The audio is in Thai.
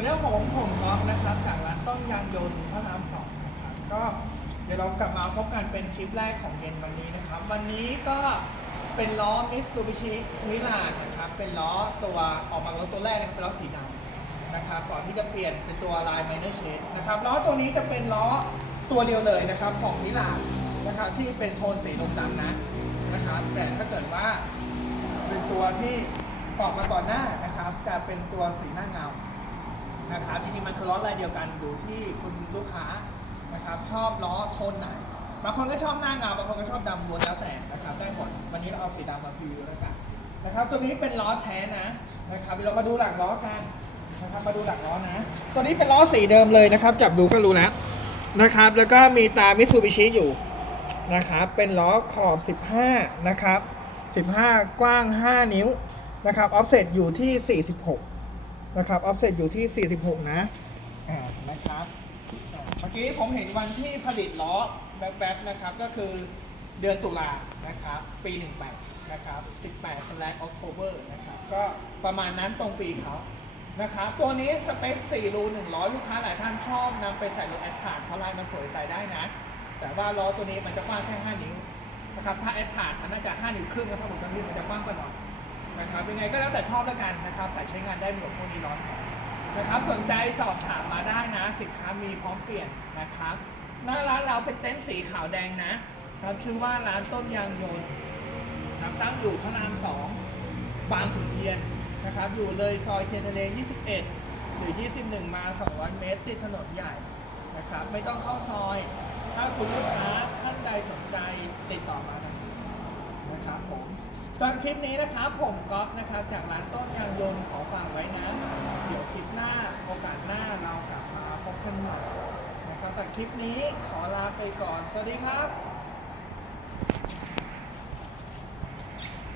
คุณแล้ผมผมก๊อฟนะครับจากร้านต้นยางยนต์พระรามสองนะครับก็เดี๋ยวเรากลับมาพบกันเป็นคลิปแรกของเย็นวันนี้นะครับ วันนี้ก็เป็นล้อ Mitsubishi m i r a นะครับเป็นล้อตัวออกมารถตัวแรกเนี่ยเป็นล้อสีดำนะครับก่อนที่จะเปลี่ยนเป็นตัวลาย minor shade นะครับล้อตัวนี้จะเป็นล้อตัวเดียวเลยนะครับของมิลานะครับที่เป็นโทนสีลมดำนะนะครับแต่ถ้าเกิดว่าเป็นตัวที่ออกมาก่อนหน้านะครับ จะเป็นตัวสีหน้าเงา นะครับจริงๆมันคือล้อลายเดียวกันอยู่ที่คุณลูกค้านะครับชอบล้อโทนไหนบางคนก็ชอบหน้าเงาบางคนก็ชอบดำล้วนแล้วแต่นะครับได้หมดวันนี้เราเอาสีดำมาพรีวิวแล้วกันนะครับ ตัวนี้เป็นล้อแท้นะนะครับเดี๋ยวเรามาดูหลังล้อกันนะครับมาดูหลังล้อนะ ตัวนี้เป็นล้อสีเดิมเลยนะครับ จับดูก็รู้แล้วนะครับ แล้วก็มีตามิซูบิชิอยู่นะครับเป็นล้อขอบ 15 นะครับ 15 กว้าง 5 นิ้วนะครับออฟเซตอยู่ที่ 46 นะครับออฟเซตอยู่ที่ 46 นะอ่านะครับอ่าเมื่อกี้ผมเห็นวันที่ผลิตล้อแบ็คๆนะครับ ก็คือเดือนตุลานะครับ ปี 18 นะครับ 18 slash October นะครับ ก็ประมาณนั้นตรงปีเขานะครับ ตัวนี้สเปค 4 รู 100 ลูกค้าหลายท่านชอบนำไปใส่รถแอดทานเพราะลายมันสวยใส่ได้นะ แต่ว่าล้อตัวนี้มันจะกว้างแค่ 5 นิ้วนะครับ ถ้าแอดทานมันน่าจะ 5 นิ้วครึ่งนะครับผมจำไม่ผิดมันจะกว้างกว่าหน่อย นะครับยังไงก็แล้วแต่ชอบแล้วกันนะครับใส่ใช้งานได้หมดพวกนี้ร้อนนะครับสนใจสอบถามมาได้นะ สินค้ามีพร้อมเปลี่ยนนะครับหน้าร้านเราเป็นเต็นท์สีขาวแดงนะครับชื่อว่าร้านต้นยางยนต์นะครับตั้งอยู่พระรามสองบางขุนเทียนนะครับอยู่เลยซอยเทียนทะเล 21 หรือ 21 มา 200 เมตร ติดถนนใหญ่นะครับไม่ต้องเข้าซอย ถ้าคุณลูกค้าท่านใดสนใจติดต่อมาได้นะครับผม ตอนคลิปนี้นะครับผมก๊อฟนะครับจากร้านต้นยางยนต์ขอฝากไว้นะ เดี๋ยวคลิปหน้าโอกาสหน้าเรากลับมาพบกันใหม่นะครับแต่คลิปนี้ขอลาไปก่อน สวัสดีครับ